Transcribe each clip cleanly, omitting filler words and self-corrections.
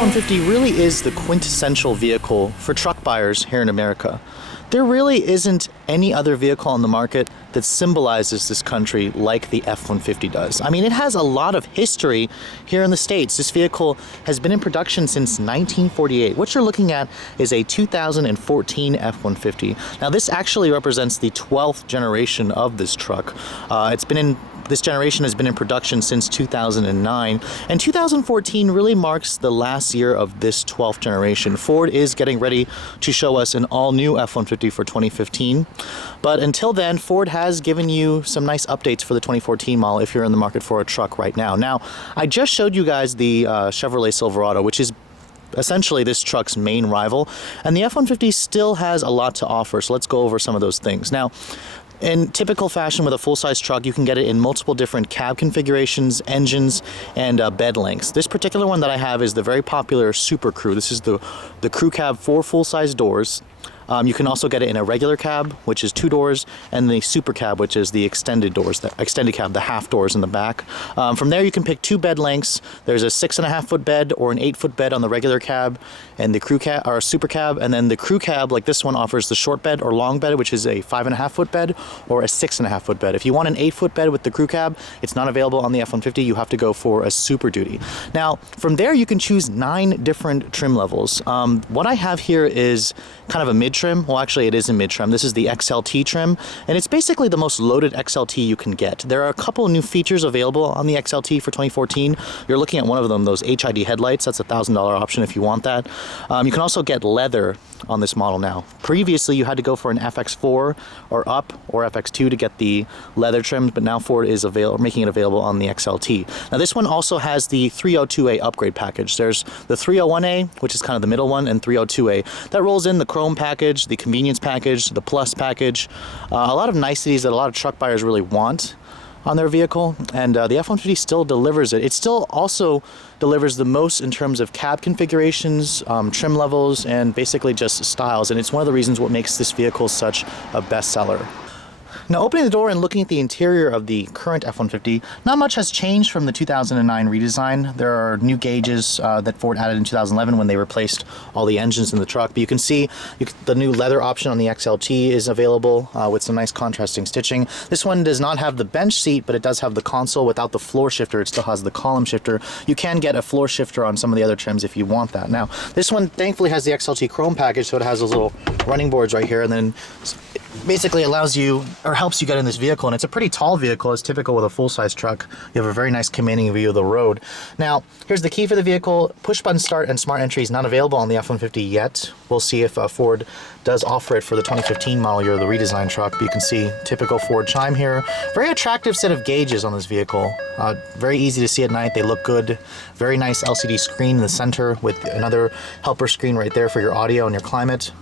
F-150 really is the quintessential vehicle for truck buyers here in America. There really isn't any other vehicle on the market that symbolizes this country like the F-150 does. I mean, it has a lot of history here in the States. This vehicle has been in production since 1948. What you're looking at is a 2014 F-150. Now, this actually represents the 12th generation of this truck. This generation has been in production since 2009, and 2014 really marks the last year of this 12th generation. Ford is getting ready to show us an all-new F-150 for 2015, but until then, Ford has given you some nice updates for the 2014 model if you're in the market for a truck right now. Now, I just showed you guys the Chevrolet Silverado, which is essentially this truck's main rival, and the F-150 still has a lot to offer, so let's go over some of those things. Now, in typical fashion with a full-size truck, you can get it in multiple different cab configurations, engines, and bed lengths. This particular one that I have is the very popular Super Crew. This is the crew cab for full-size doors. You can also get it in a regular cab, which is 2 doors, and the super cab, which is the extended doors, the extended cab, the half doors in the back. From there, you can pick 2 bed lengths. There's a 6.5-foot bed or an 8-foot bed on the regular cab, and the crew cab or super cab, and then the crew cab, like this one, offers the short bed or long bed, which is a 5.5-foot bed or a 6.5-foot bed. If you want an 8-foot bed with the crew cab, it's not available on the F-150. You have to go for a Super Duty. Now, from there, you can choose 9 different trim levels. What I have here is kind of a mid trim. Well, actually, it is a mid trim. This is the XLT trim, and it's basically the most loaded XLT you can get. There are a couple of new features available on the XLT for 2014. You're looking at one of them, those HID headlights. That's a $1,000 option if you want that. You can also get leather on this model now. Previously, you had to go for an FX4 or up or FX2 to get the leather trims, but now Ford is making it available on the XLT. Now, this one also has the 302A upgrade package. There's the 301A, which is kind of the middle one, and 302A. That rolls in the Chrome package, the convenience package, the Plus package, a lot of niceties that a lot of truck buyers really want on their vehicle, and the F-150 still delivers it. It still also delivers the most in terms of cab configurations, trim levels, and basically just styles, and it's one of the reasons what makes this vehicle such a bestseller. Now, opening the door and looking at the interior of the current F-150, not much has changed from the 2009 redesign. There are new gauges that Ford added in 2011 when they replaced all the engines in the truck. But you can see the new leather option on the XLT is available with some nice contrasting stitching. This one does not have the bench seat, but it does have the console without the floor shifter. It still has the column shifter. You can get a floor shifter on some of the other trims if you want that. Now, this one thankfully has the XLT Chrome package, so it has those little running boards right here, and then basically allows you or helps you get in this vehicle, and it's a pretty tall vehicle as typical with a full-size truck. You have a very nice commanding view of the road. Now, here's the key for the vehicle. Push button start and smart entry is not available on the F-150 yet. We'll see if Ford does offer it for the 2015 model year, the redesigned truck. But you can see typical Ford chime here. Very attractive set of gauges on this vehicle. Very easy to see at night. They look good. Very nice LCD screen in the center with another helper screen right there for your audio and your climate.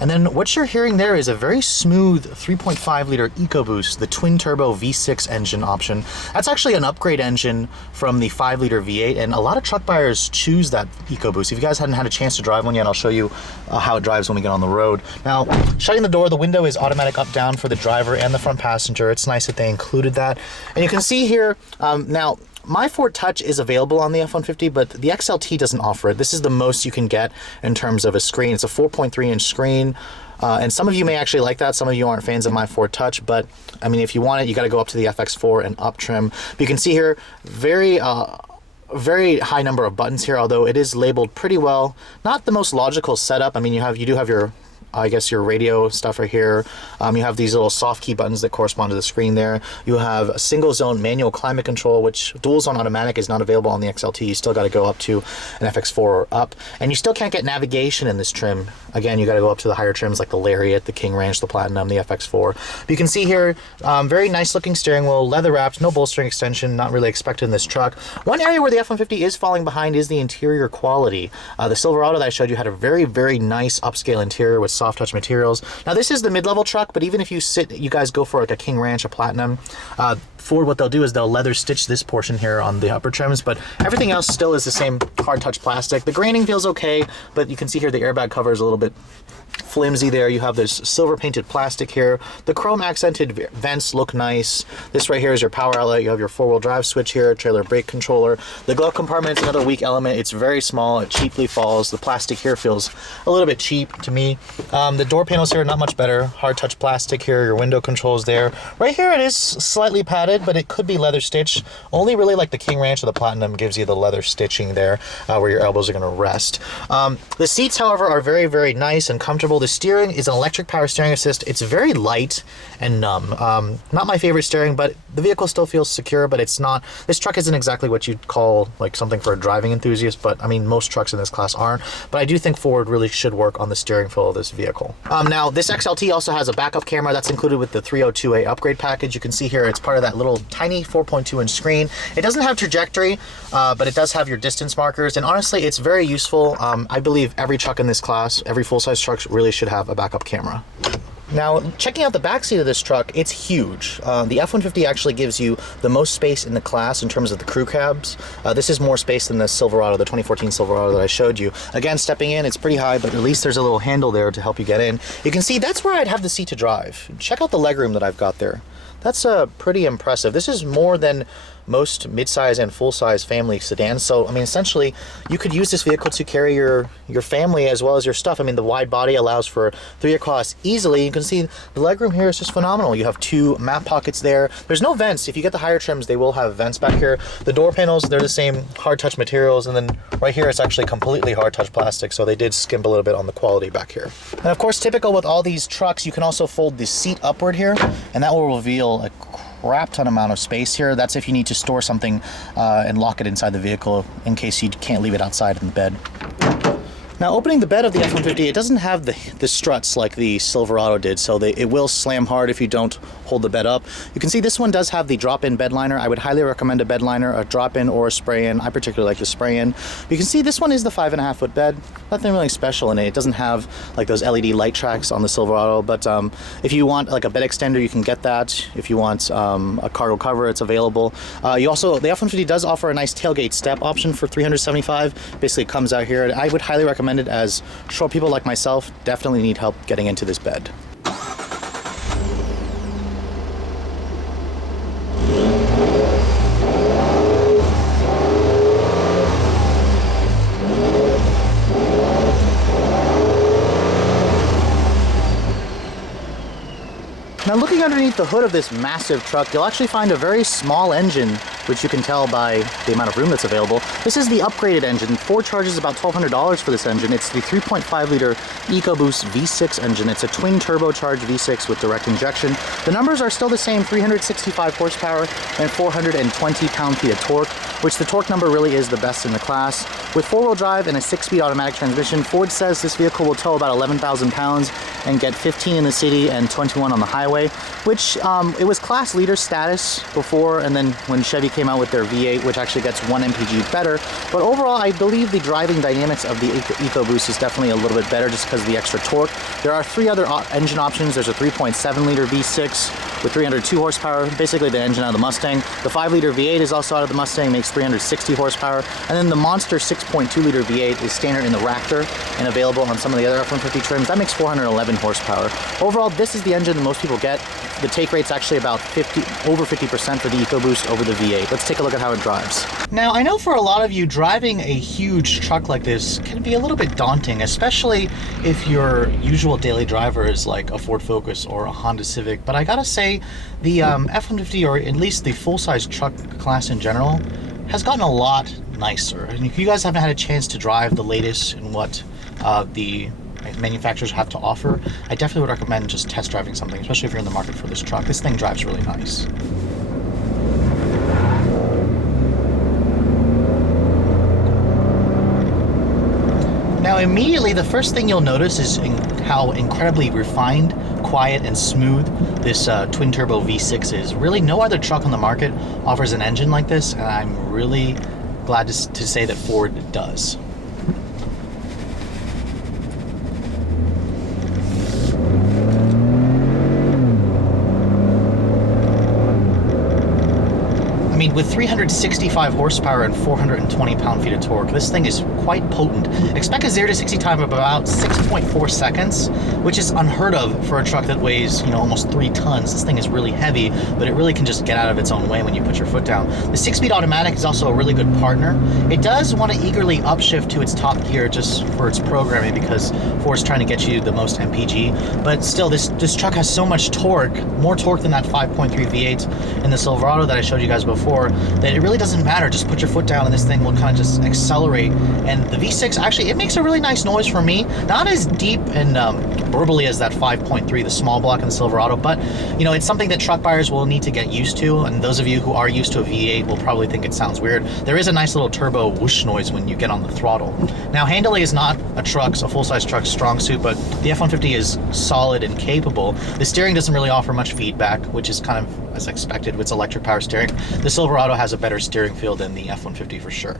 And then what you're hearing there is a very smooth 3.5-liter Ecoboost, the twin-turbo V6 engine option. That's actually an upgrade engine from the 5-liter V8, and a lot of truck buyers choose that Ecoboost. If you guys hadn't had a chance to drive one yet, I'll show you how it drives when we get on the road. Now, shutting the door, the window is automatic up-down for the driver and the front passenger. It's nice that they included that. And you can see here, now, my Ford Touch is available on the F-150, but the XLT doesn't offer it. This is the most you can get in terms of a screen. It's a 4.3-inch screen, and some of you may actually like that. Some of you aren't fans of my Ford Touch, but I mean, if you want it, you got to go up to the FX4 and up trim. But you can see here, very high number of buttons here, although it is labeled pretty well. Not the most logical setup. I mean, you do have your I guess your radio stuff right here. You have these little soft key buttons that correspond to the screen there. You have a single zone manual climate control, which dual zone automatic is not available on the XLT. You still got to go up to an FX4 or up, and you still can't get navigation in this trim. Again, you got to go up to the higher trims like the Lariat, the King Ranch, the Platinum, the FX4. But you can see here, very nice looking steering wheel, leather wrapped, no bolstering extension, not really expected in this truck. One area where the F-150 is falling behind is the interior quality. The Silverado that I showed you had a very, very nice upscale interior with soft touch materials. Now this is the mid-level truck, but even if you guys go for like a King Ranch, a Platinum, Ford, what they'll do is they'll leather stitch this portion here on the upper trims, but everything else still is the same hard touch plastic. The graining feels okay, but you can see here the airbag cover is a little bit flimsy there. You have this silver painted plastic here. The chrome accented vents look nice. This right here is your power outlet. You have your 4-wheel drive switch here, trailer brake controller. The glove compartment is another weak element. It's very small. It cheaply falls. The plastic here feels a little bit cheap to me. The door panels here are not much better. Hard touch plastic here. Your window controls there. Right here it is slightly padded, but it could be leather stitched. Only really like the King Ranch or the Platinum gives you the leather stitching there where your elbows are going to rest. The seats, however, are very, very nice and comfortable. The steering is an electric power steering assist. It's very light and numb. Not my favorite steering, but the vehicle still feels secure, but it's not, this truck isn't exactly what you'd call like something for a driving enthusiast, but I mean, most trucks in this class aren't. But I do think Ford really should work on the steering feel of this vehicle. Now, this XLT also has a backup camera that's included with the 302A upgrade package. You can see here, it's part of that little tiny 4.2-inch screen. It doesn't have trajectory, but it does have your distance markers, and honestly, it's very useful. I believe every truck in this class, every full-size truck really should have a backup camera. Now, checking out the backseat of this truck, it's huge. The F-150 actually gives you the most space in the class in terms of the crew cabs. This is more space than the Silverado, the 2014 Silverado that I showed you. Again, stepping in, it's pretty high, but at least there's a little handle there to help you get in. You can see that's where I'd have the seat to drive. Check out the legroom that I've got there. That's pretty impressive. This is more than most midsize and full-size family sedans. So, I mean, essentially, you could use this vehicle to carry your family as well as your stuff. I mean, the wide body allows for 3 across easily. You can see the legroom here is just phenomenal. You have 2 map pockets there. There's no vents. If you get the higher trims, they will have vents back here. The door panels, they're the same hard touch materials, and then right here, it's actually completely hard touch plastic, so they did skimp a little bit on the quality back here. And of course, typical with all these trucks, you can also fold the seat upward here, and that will reveal a crap ton amount of space here. That's if you need to store something and lock it inside the vehicle in case you can't leave it outside in the bed. Now, opening the bed of the F-150, it doesn't have the struts like the Silverado did, so it will slam hard if you don't hold the bed up. You can see this one does have the drop-in bed liner. I would highly recommend a bed liner, a drop-in or a spray-in. I particularly like the spray-in. You can see this one is the 5.5-foot bed. Nothing really special in it. It doesn't have like those LED light tracks on the Silverado, but if you want like a bed extender, you can get that. If you want a cargo cover, it's available. The F-150 does offer a nice tailgate step option for $375. Basically, it comes out here. I would highly recommend it, as short people like myself definitely need help getting into this bed. Now, looking underneath the hood of this massive truck, you'll actually find a very small engine, which you can tell by the amount of room that's available. This is the upgraded engine. Ford charges about $1,200 for this engine. It's the 3.5-liter Ecoboost V6 engine. It's a twin turbocharged V6 with direct injection. The numbers are still the same, 365 horsepower and 420 pound-feet of torque, which the torque number really is the best in the class. With 4-wheel drive and a 6-speed automatic transmission, Ford says this vehicle will tow about 11,000 pounds and get 15 in the city and 21 on the highway, which it was class leader status before, and then when Chevy came out with their V8, which actually gets 1 mpg better. But overall, I believe the driving dynamics of the Ecoboost is definitely a little bit better just because of the extra torque. There are 3 other engine options. There's a 3.7-liter V6 with 302 horsepower, basically the engine out of the Mustang. The 5-liter V8 is also out of the Mustang, makes 360 horsepower. And then the monster 6.2-liter V8 is standard in the Raptor and available on some of the other F-150 trims. That makes 411 horsepower. Overall, this is the engine that most people get. The take rate's actually about over 50% for the Ecoboost over the V8. Let's take a look at how it drives. Now, I know for a lot of you, driving a huge truck like this can be a little bit daunting, especially if your usual daily driver is like a Ford Focus or a Honda Civic. But I gotta say, the F-150, or at least the full-size truck class in general, has gotten a lot nicer. And if you guys haven't had a chance to drive the latest in what the manufacturers have to offer, I definitely would recommend just test driving something, especially if you're in the market for this truck. This thing drives really nice. Now, immediately, the first thing you'll notice is how incredibly refined, quiet, and smooth this twin-turbo V6 is. Really, no other truck on the market offers an engine like this, and I'm really glad to say that Ford does. mean, with 365 horsepower and 420 pound-feet of torque, this thing is quite potent. Expect a 0 to 60 time of about 6.4 seconds, which is unheard of for a truck that weighs, you know, almost 3 tons. This thing is really heavy, but it really can just get out of its own way when you put your foot down. The 6-speed automatic is also a really good partner. It does want to eagerly upshift to its top gear just for its programming, because Ford's trying to get you the most MPG. But still, this truck has so much torque, more torque than that 5.3 V8 in the Silverado that I showed you guys before, that it really doesn't matter. Just put your foot down and this thing will kind of just accelerate. And the V6, actually, it makes a really nice noise for me. Not as deep and burbly as that 5.3, the small block in the Silverado, but you know, it's something that truck buyers will need to get used to, and those of you who are used to a V8 will probably think it sounds weird. There is a nice little turbo whoosh noise when you get on the throttle. Now, handling is not a full-size truck's strong suit, but the F-150 is solid and capable. The steering doesn't really offer much feedback, which is kind of as expected with its electric power steering. The Silverado has a better steering feel than the F-150 for sure.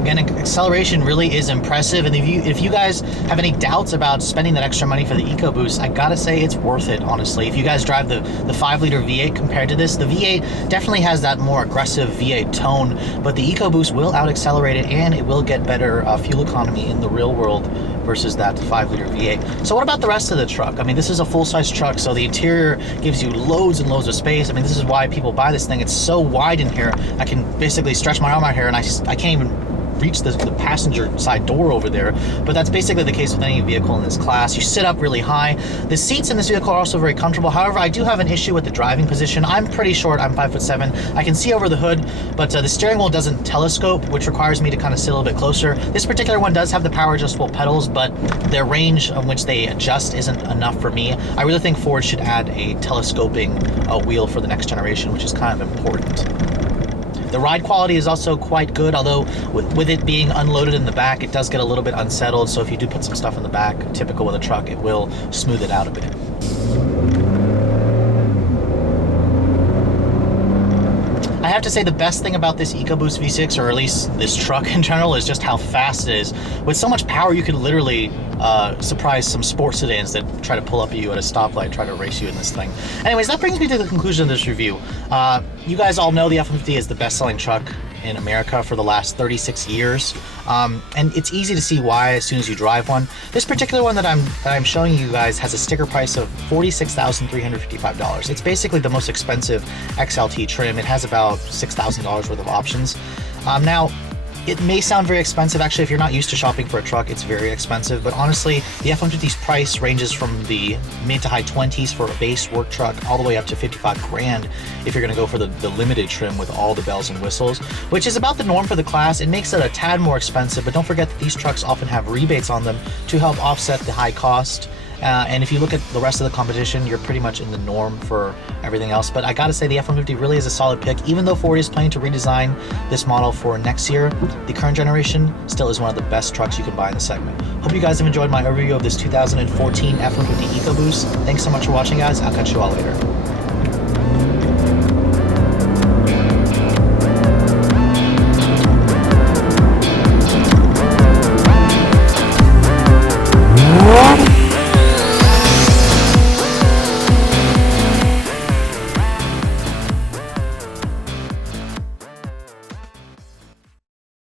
Again, acceleration really is impressive, and if you guys have any doubts about spending that extra money for the Ecoboost, I gotta say it's worth it, honestly. If you guys drive the 5-liter V8 compared to this, the V8 definitely has that more aggressive V8 tone, but the Ecoboost will out-accelerate it, and it will get better fuel economy in the real world versus that 5-liter V8. So what about the rest of the truck? I mean, this is a full-size truck, so the interior gives you loads and loads of space. I mean, this is why people buy this thing. It's so wide in here, I can basically stretch my arm out here, and I can't even reach the passenger side door over there, but that's basically the case with any vehicle in this class. You sit up really high. The seats in this vehicle are also very comfortable. However, I do have an issue with the driving position. I'm pretty short, I'm 5'7". I can see over the hood, but the steering wheel doesn't telescope, which requires me to kind of sit a little bit closer. This particular one does have the power adjustable pedals, but their range on which they adjust isn't enough for me. I really think Ford should add a telescoping wheel for the next generation, which is kind of important. The ride quality is also quite good, although with it being unloaded in the back, it does get a little bit unsettled. So if you do put some stuff in the back, typical with a truck, it will smooth it out a bit. I have to say the best thing about this Ecoboost V6, or at least this truck in general, is just how fast it is. With so much power, you could literally surprise some sports sedans that try to pull up at you at a stoplight, try to race you in this thing. Anyways, that brings me to the conclusion of this review. You guys all know the F-150 is the best-selling truck in America for the last 36 years, and it's easy to see why as soon as you drive one. This particular one that I'm showing you guys has a sticker price of $46,355. It's basically the most expensive XLT trim. It has about $6,000 worth of options. Now, it may sound very expensive. Actually, if you're not used to shopping for a truck, it's very expensive. But honestly, the F-150's price ranges from the mid to high 20s for a base work truck all the way up to 55 grand if you're going to go for the limited trim with all the bells and whistles, which is about the norm for the class. It makes it a tad more expensive, but don't forget that these trucks often have rebates on them to help offset the high cost. And if you look at the rest of the competition, you're pretty much in the norm for everything else. But I gotta say, the F-150 really is a solid pick. Even though Ford is planning to redesign this model for next year, the current generation still is one of the best trucks you can buy in the segment. Hope you guys have enjoyed my overview of this 2014 F-150 Ecoboost. Thanks so much for watching, guys. I'll catch you all later.